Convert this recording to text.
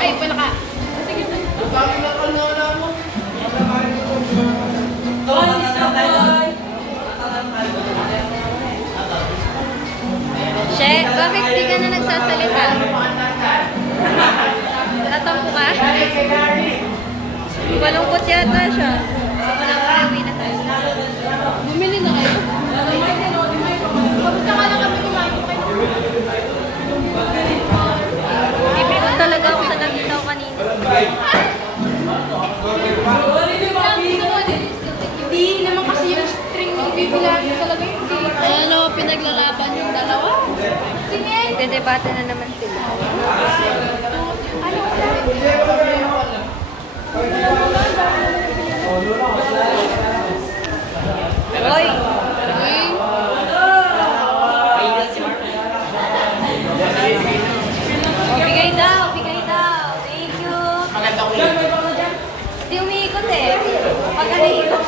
Ay, pala ka. Sige. She, bakit di ka na nagsasalita? Tatampo ka? Malungkot yata siya. Ako na uwi na tayo. Bumili na kayo. Kamusta ka lang kami kumain? Ipikot talaga ako sa nakita ko kanina. Hindi naman kasi yung string ng bibilangin talaga yung ano, pinaglalaban yung dalawa. Sige! Nagdedebate na naman sila. Hoy! Bigay daw, bigay daw. Thank you. Hindi umiikot eh. Pag umiikot